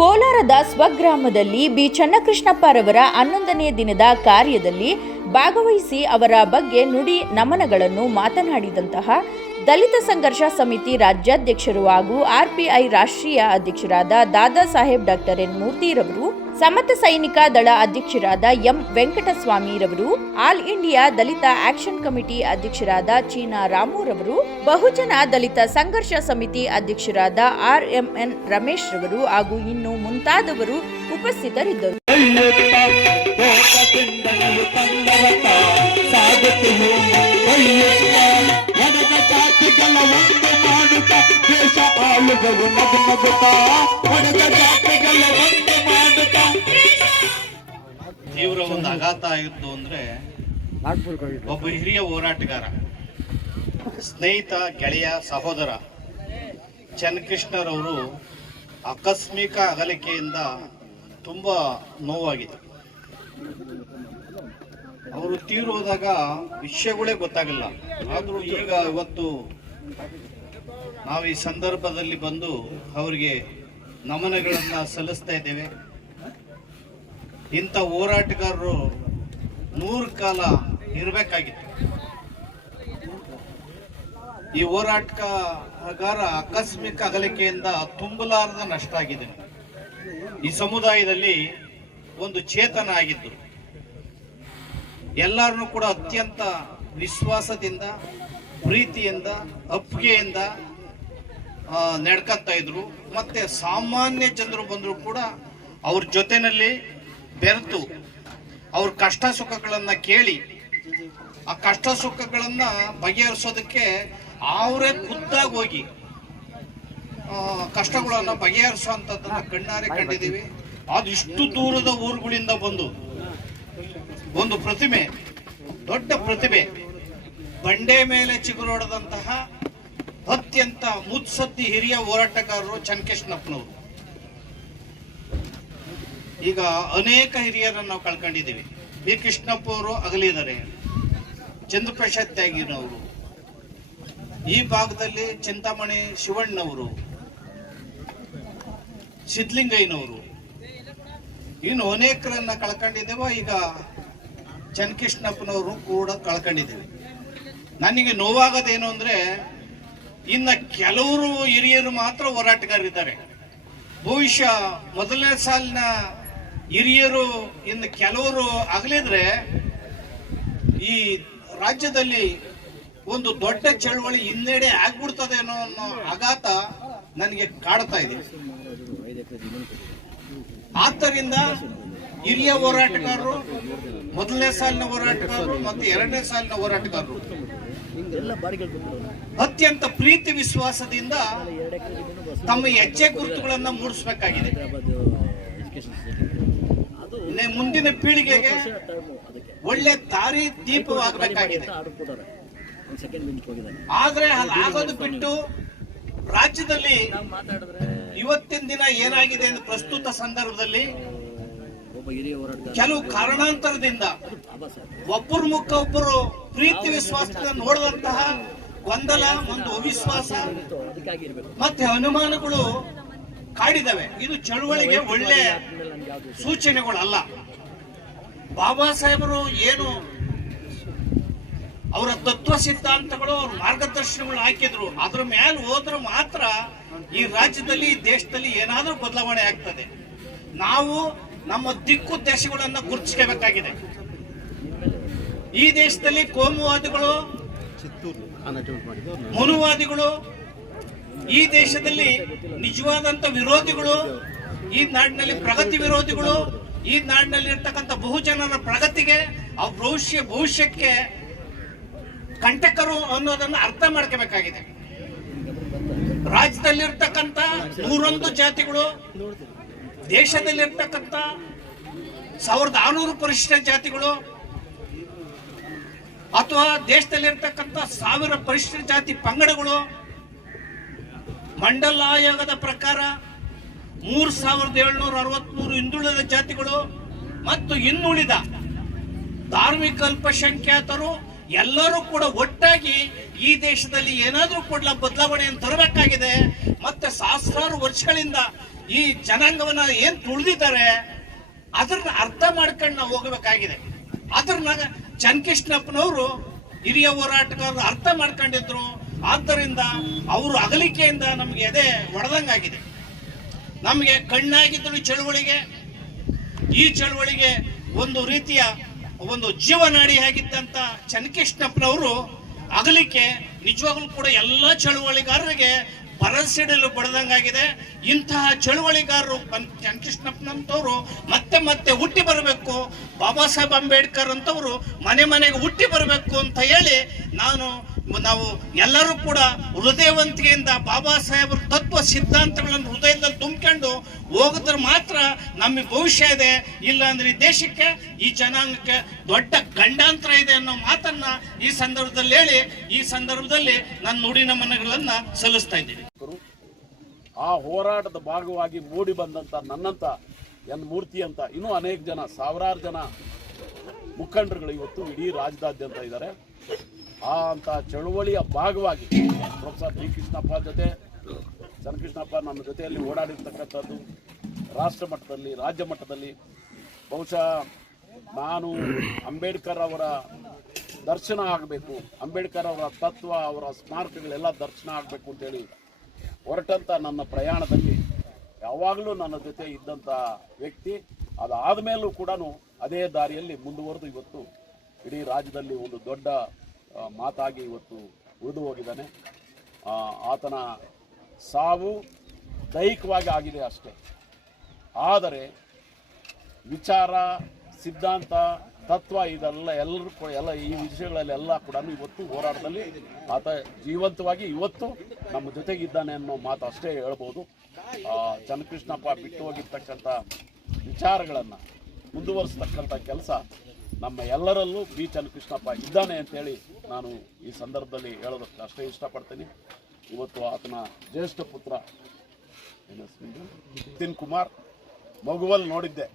ಕೋಲಾರದ ಸ್ವಗ್ರಾಮದಲ್ಲಿ ಬಿ ಚನ್ನಕೃಷ್ಣಪ್ಪರವರ ಹನ್ನೊಂದನೇ ದಿನದ ಕಾರ್ಯದಲ್ಲಿ ಭಾಗವಹಿಸಿ ಅವರ ಬಗ್ಗೆ ನುಡಿ ನಮನಗಳನ್ನು ಮಾತನಾಡಿದಂತಹ ದಲಿತ ಸಂಘರ್ಷ ಸಮಿತಿ ರಾಜ್ಯಾಧ್ಯಕ್ಷರು ಹಾಗೂ ಆರ್ಪಿಐ ರಾಷ್ಟ್ರೀಯ ಅಧ್ಯಕ್ಷರಾದ ದಾದಾ ಸಾಹೇಬ್ ಡಾಕ್ಟರ್ ಎನ್ ಮೂರ್ತಿರವರು ಸಮತ ಸೈನಿಕ ದಳ ಅಧ್ಯಕ್ಷರಾದ M ವೆಂಕಟಸ್ವಾಮಿರವರು, all India Dalit action committee ಅಧ್ಯಕ್ಷರಾದ ಚೀನಾ ರಾಮುರವರು, ಬಹುಜನ ದಲಿತ ಸಂಘರ್ಷ ಸಮಿತಿ ಅಧ್ಯಕ್ಷರಾದ ಆರ್ ಎಂ ಎನ್ ರಮೇಶ್ ರವರು ಹಾಗೂ ಇನ್ನು ಮುಂತಾದವರು ಉಪಸ್ಥಿತರಿದ್ದರು. ಆಘಾತ ಆಗಿತ್ತು ಅಂದ್ರೆ ಒಬ್ಬ ಹಿರಿಯ ಹೋರಾಟಗಾರ, ಸ್ನೇಹಿತ, ಗೆಳೆಯ, ಸಹೋದರ ಚನ್ನಕೃಷ್ಣರವರು ಆಕಸ್ಮಿಕ ಅಗಲಿಕೆಯಿಂದ ತುಂಬಾ ನೋವಾಗಿದೆ. ಅವರು ತೀರು ಹೋದಾಗ ವಿಷಯಗಳೇ ಗೊತ್ತಾಗಲ್ಲ ಆದರೂ ಈಗ ಇವತ್ತು ನಾವು ಈ ಸಂದರ್ಭದಲ್ಲಿ ಬಂದು ಅವರಿಗೆ ನಮನಗಳನ್ನು ಸಲ್ಲಿಸ್ತಾ ಇದ್ದೇವೆ. ಇಂಥ ಹೋರಾಟಗಾರರು ನೂರು ಕಾಲ ಇರಬೇಕಾಗಿತ್ತು. ಈ ಹೋರಾಟಗಾರ ಆಕಸ್ಮಿಕ ಅಗಲಿಕೆಯಿಂದ ತುಂಬಲಾರದ ನಷ್ಟ ಆಗಿದೆ. ಈ ಸಮುದಾಯದಲ್ಲಿ ಒಂದು ಚೇತನ ಆಗಿದ್ದು, ಎಲ್ಲರನ್ನು ಕೂಡ ಅತ್ಯಂತ ವಿಶ್ವಾಸದಿಂದ, ಪ್ರೀತಿಯಿಂದ ಅಪ್ಪಿಗೆಯಿಂದ ನಡ್ಕಂತ ಇದ್ರು. ಮತ್ತೆ ಸಾಮಾನ್ಯ ಜನರು ಬಂದರೂ ಕೂಡ ಅವ್ರ ಜೊತೆನಲ್ಲಿ ಬೆರೆತು ಅವ್ರ ಕಷ್ಟ ಸುಖಗಳನ್ನ ಕೇಳಿ, ಆ ಕಷ್ಟ ಸುಖಗಳನ್ನ ಬಗೆಹರಿಸೋದಕ್ಕೆ ಅವರೇ ಖುದ್ದಾಗಿ ಹೋಗಿ ಕಷ್ಟಗಳನ್ನ ಬಗೆಹರಿಸುವಂತದ್ದನ್ನ ಕಣ್ಣಾರೆ ಕಂಡಿದ್ದೀವಿ. ಅದು ಇಷ್ಟು ದೂರದ ಊರುಗಳಿಂದ ಬಂದು ಒಂದು ಪ್ರತಿಮೆ, ದೊಡ್ಡ ಪ್ರತಿಮೆ, ಬಂಡೆ ಮೇಲೆ ಚಿಗುರೊಡೆದಂತಹ ಅತ್ಯಂತ ಮುತ್ಸದ್ದಿ ಹಿರಿಯ ಹೋರಾಟಗಾರರು ಚನ್ನಕೃಷ್ಣಪ್ಪನವರು ಈಗ ಅನೇಕ ಹಿರಿಯರನ್ನು ನಾವು ಕಳ್ಕೊಂಡಿದ್ದೀವಿ. ಬಿ ಕೃಷ್ಣಪ್ಪ ಅವರು ಅಗಲಿದ್ದಾರೆ ಚಂದ್ರಪ್ರಸಾದ್ ತ್ಯಾಗಿನವರು ಈ ಭಾಗದಲ್ಲಿ ಚಿಂತಾಮಣಿ ಶಿವಣ್ಣವರು. ಸಿದ್ಲಿಂಗಯ್ಯನವರು ಇನ್ನು ಅನೇಕರನ್ನ ಕಳ್ಕೊಂಡಿದ್ದೇವೆ ಈಗ ಚನ್ನಕೃಷ್ಣಪ್ಪನವರು ಕೂಡ ಕಳ್ಕೊಂಡಿದ್ದೇವೆ. ನನಗೆ ನೋವಾಗೋದೇನು ಅಂದ್ರೆ, ಇನ್ನ ಕೆಲವರು ಹಿರಿಯರು ಮಾತ್ರ ಹೋರಾಟಗಾರರಿದ್ದಾರೆ. ಬಹುಶಃ ಮೊದಲನೇ ಸಾಲಿನ ಹಿರಿಯರು, ಇನ್ನು ಕೆಲವರು ಆಗಲಿದ್ರೆ ಈ ರಾಜ್ಯದಲ್ಲಿ ಒಂದು ದೊಡ್ಡ ಚಳವಳಿ ಹಿನ್ನಡೆ ಆಗ್ಬಿಡ್ತದೇನೋ ಅನ್ನೋ ಆಘಾತ ನನಗೆ ಕಾಡ್ತಾ ಇದೆ. ಆದ್ದರಿಂದ ಹಿರಿಯ ಹೋರಾಟಗಾರರು, ಮೊದಲನೇ ಸಾಲಿನ ಹೋರಾಟಗಾರರು ಮತ್ತು ಎರಡನೇ ಸಾಲಿನ ಹೋರಾಟಗಾರರು, ಅತ್ಯಂತ ಪ್ರೀತಿ ವಿಶ್ವಾಸದಿಂದ ತಮ್ಮ ಹೆಜ್ಜೆ ಗುರುತುಗಳನ್ನ ಮೂಡಿಸಬೇಕಾಗಿದೆ. ಮುಂದಿನ ಪೀಳಿಗೆಗೆ ಒಳ್ಳೆ ದಾರಿ ದೀಪವಾಗಬೇಕಾಗಿದೆ. ಆದ್ರೆ ಅದಾಗೋದು ಬಿಟ್ಟು ರಾಜ್ಯದಲ್ಲಿ ಇವತ್ತಿನ ದಿನ ಏನಾಗಿದೆ ಎಂದು ಪ್ರಸ್ತುತ ಸಂದರ್ಭದಲ್ಲಿ ಕೆಲವು ಕಾರಣಾಂತರದಿಂದ ಒಬ್ಬರ ಮುಖ ಒಬ್ಬರು ಪ್ರೀತಿ ವಿಶ್ವಾಸದಿಂದ ನೋಡಿದಂತಹ ಗೊಂದಲ ಒಂದು ಅವಿಶ್ವಾಸ ಮತ್ತೆ ಅನುಮಾನಗಳು ಕಾಡಿದವೆ ಇದು ಚಳುವಳಿಗೆ ಒಳ್ಳೆ ಸೂಚನೆಗಳಲ್ಲ. ಬಾಬಾ ಸಾಹೇಬರು ಏನು ಅವರ ತತ್ವ ಸಿದ್ಧಾಂತಗಳು ಅವ್ರ ಮಾರ್ಗದರ್ಶನಗಳು ಹಾಕಿದ್ರು. ಅದ್ರ ಮೇಲೆ ಹೋದ್ರೆ ಮಾತ್ರ ಈ ರಾಜ್ಯದಲ್ಲಿ ಈ ದೇಶದಲ್ಲಿ ಏನಾದರೂ ಬದಲಾವಣೆ ಆಗ್ತದೆ. ನಾವು ನಮ್ಮ ದಿಕ್ಕು ದೇಶಗಳನ್ನ ಗುರುತಿಸಬೇಕಾಗಿದೆ ಈ ದೇಶದಲ್ಲಿ ಕೋಮುವಾದಿಗಳು ಮನುವಾದಿಗಳು ಈ ದೇಶದಲ್ಲಿ ನಿಜವಾದಂತ ವಿರೋಧಿಗಳು, ಈ ನಾಡಿನಲ್ಲಿ ಪ್ರಗತಿ ವಿರೋಧಿಗಳು, ಈ ನಾಡಿನಲ್ಲಿ ಇರ್ತಕ್ಕಂಥ ಬಹುಜನರ ಪ್ರಗತಿಗೆ, ಆ ಭವಿಷ್ಯ, ಭವಿಷ್ಯಕ್ಕೆ ಕಂಟಕರು ಅನ್ನೋದನ್ನ ಅರ್ಥ ಮಾಡ್ಕೋಬೇಕಾಗಿದೆ. ರಾಜ್ಯದಲ್ಲಿರ್ತಕ್ಕಂಥ ನೂರೊಂದು ಜಾತಿಗಳು, ದೇಶದಲ್ಲಿರ್ತಕ್ಕಂಥ ಸಾವಿರದ ಆರುನೂರು ಪರಿಶಿಷ್ಟ ಜಾತಿಗಳು, ಅಥವಾ ದೇಶದಲ್ಲಿರ್ತಕ್ಕಂಥ ಸಾವಿರ ಪರಿಶಿಷ್ಟ ಜಾತಿ ಪಂಗಡಗಳು ಮಂಡಲ ಆಯೋಗದ ಪ್ರಕಾರ ಮೂರು ಸಾವಿರದ ಏಳ್ನೂರ ಅರವತ್ಮೂರು ಹಿಂದುಳಿದ ಜಾತಿಗಳು ಮತ್ತು ಇನ್ನುಳಿದ ಧಾರ್ಮಿಕ ಅಲ್ಪಸಂಖ್ಯಾತರು ಎಲ್ಲರೂ ಕೂಡ ಒಟ್ಟಾಗಿ ಈ ದೇಶದಲ್ಲಿ ಏನಾದರೂ ಕೂಡ ಬದಲಾವಣೆಯನ್ನು ತರಬೇಕಾಗಿದೆ. ಮತ್ತೆ ಸಹಸ್ರಾರು ವರ್ಷಗಳಿಂದ ಈ ಜನಾಂಗವನ್ನ ಏನ್ ತುಳಿದಿದ್ದಾರೆ ಅದನ್ನ ಅರ್ಥ ಮಾಡ್ಕೊಂಡು ನಾವು ಹೋಗಬೇಕಾಗಿದೆ. ಅದ್ರನ್ನ ಚನ್ಕೃಷ್ಣಪ್ಪನವರು ಹಿರಿಯ ಹೋರಾಟಗಾರರು ಅರ್ಥ ಮಾಡ್ಕೊಂಡಿದ್ರು. ಆದ್ದರಿಂದ ಅವರು ಅಗಲಿಕೆಯಿಂದ ನಮಗೆ ಎದೆ ಒಡೆದಂಗಾಗಿದೆ. ನಮಗೆ ಕಣ್ಣಾಗಿದ್ರು ಈ ಚಳುವಳಿಗೆ ಈ ಚಳುವಳಿಗೆ ಒಂದು ರೀತಿಯ ಒಂದು ಜೀವನಾಡಿ ಆಗಿದ್ದಂತ ಚನ್ನಕೃಷ್ಣಪ್ಪನವರು ಅಗಲಿಕೆ, ನಿಜವಾಗ್ಲೂ ಕೂಡ ಎಲ್ಲ ಚಳುವಳಿಗಾರರಿಗೆ ಬರಸಿಡಲು ಬಡದಂಗಾಗಿದೆ. ಇಂತಹ ಚಳುವಳಿಗಾರರು ಪನ್- ಚನ್ನಕೃಷ್ಣಪ್ಪನಂತವ್ರು ಮತ್ತೆ ಮತ್ತೆ ಹುಟ್ಟಿ ಬರಬೇಕು. ಬಾಬಾ ಸಾಹೇಬ್ ಅಂಬೇಡ್ಕರ್ ಅಂತವರು ಮನೆ ಮನೆಗೆ ಹುಟ್ಟಿ ಬರಬೇಕು ಅಂತ ಹೇಳಿ ನಾನು ನಾವು ಎಲ್ಲರೂ ಕೂಡ ಹೃದಯವಂತಿಕೆಯಿಂದ ಬಾಬಾ ಸಾಹೇಬರ ತತ್ವ ಸಿದ್ಧಾಂತಗಳನ್ನು ಹೃದಯದಲ್ಲಿ ತುಂಬಿಕೊಂಡು ಹೋಗಿದ್ರೆ ಮಾತ್ರ ನಮಗೆ ಭವಿಷ್ಯ ಇದೆ. ಇಲ್ಲ ಅಂದ್ರೆ ಈ ದೇಶಕ್ಕೆ, ಈ ಜನಾಂಗಕ್ಕೆ ದೊಡ್ಡ ಗಂಡಾಂತರ ಇದೆ ಅನ್ನೋ ಮಾತನ್ನ ಈ ಸಂದರ್ಭದಲ್ಲಿ ಹೇಳಿ, ಈ ಸಂದರ್ಭದಲ್ಲಿ ನನ್ನ ನುಡಿ ನಮನಗಳನ್ನ ಸಲ್ಲಿಸ್ತಾ ಇದ್ದೀನಿ. ಆ ಹೋರಾಟದ ಭಾಗವಾಗಿ ಮೂಡಿ ಬಂದಂತ ನನ್ನಂತ ಎನ್ ಮೂರ್ತಿ ಅಂತ ಇನ್ನೂ ಅನೇಕ ಜನ, ಸಾವಿರಾರು ಜನ ಮುಖಂಡರುಗಳು ಇವತ್ತು ಇಡೀ ರಾಜ್ಯದಾದ್ಯಂತ ಇದ್ದಾರೆ. ಆ ಅಂತ ಚಳುವಳಿಯ ಭಾಗವಾಗಿ ಪ್ರೊಫೆಸರ್ ಡಿ ಕೃಷ್ಣಪ್ಪ ಜೊತೆ ಚನ್ನಕೃಷ್ಣಪ್ಪ ನಮ್ಮ ಜೊತೆಯಲ್ಲಿ ಓಡಾಡಿರ್ತಕ್ಕಂಥದ್ದು ರಾಷ್ಟ್ರ ಮಟ್ಟದಲ್ಲಿ, ರಾಜ್ಯ ಮಟ್ಟದಲ್ಲಿ. ಬಹುಶಃ ನಾನು ಅಂಬೇಡ್ಕರ್ ಅವರ ದರ್ಶನ ಆಗಬೇಕು, ಅಂಬೇಡ್ಕರ್ ಅವರ ತತ್ವ, ಅವರ ಸ್ಮಾರಕಗಳೆಲ್ಲ ದರ್ಶನ ಆಗಬೇಕು ಅಂತೇಳಿ ಹೊರಟಂಥ ನನ್ನ ಪ್ರಯಾಣದಲ್ಲಿ ಯಾವಾಗಲೂ ನನ್ನ ಜೊತೆ ಇದ್ದಂಥ ವ್ಯಕ್ತಿ. ಅದಾದ ಮೇಲೂ ಕೂಡ ಅದೇ ದಾರಿಯಲ್ಲಿ ಮುಂದುವರೆದು ಇವತ್ತು ಇಡೀ ರಾಜ್ಯದಲ್ಲಿ ಒಂದು ದೊಡ್ಡ ಮಾತಾಗಿ ಇವತ್ತು ಉಳಿದು ಹೋಗಿದ್ದಾನೆ. ಆತನ ಸಾವು ದೈಹಿಕವಾಗಿ ಆಗಿದೆ ಅಷ್ಟೇ. ಆದರೆ ವಿಚಾರ, ಸಿದ್ಧಾಂತ, ತತ್ವ ಇದೆಲ್ಲ ಎಲ್ಲರೂ ಕೂಡ, ಎಲ್ಲ ಈ ವಿಷಯಗಳಲ್ಲೆಲ್ಲ ಕೂಡ ಇವತ್ತು ಹೋರಾಟದಲ್ಲಿ ಆತ ಜೀವಂತವಾಗಿ ಇವತ್ತು ನಮ್ಮ ಜೊತೆಗಿದ್ದಾನೆ ಅನ್ನೋ ಮಾತು ಅಷ್ಟೇ ಹೇಳ್ಬೋದು. ಚನ್ನಕೃಷ್ಣಪ್ಪ ಬಿಟ್ಟು ಹೋಗಿರ್ತಕ್ಕಂಥ ವಿಚಾರಗಳನ್ನು ಮುಂದುವರಿಸ್ತಕ್ಕಂಥ ಕೆಲಸ ನಮ್ಮ ಎಲ್ಲರಲ್ಲೂ ಬಿ ಚನ್ನಕೃಷ್ಣಪ್ಪ ಇದ್ದಾನೆ ಅಂತೇಳಿ ನಾನು ಈ ಸಂದರ್ಭದಲ್ಲಿ ಹೇಳೋದಕ್ಕೆ ಅಷ್ಟೇ ಇಷ್ಟಪಡ್ತೀನಿ ಇವತ್ತು ಆತನ ಜ್ಯೇಷ್ಠ ಪುತ್ರ? ನಿತಿನ್ ಕುಮಾರ್ ಮಗುವಲ್ಲಿ ನೋಡಿದ್ದೆ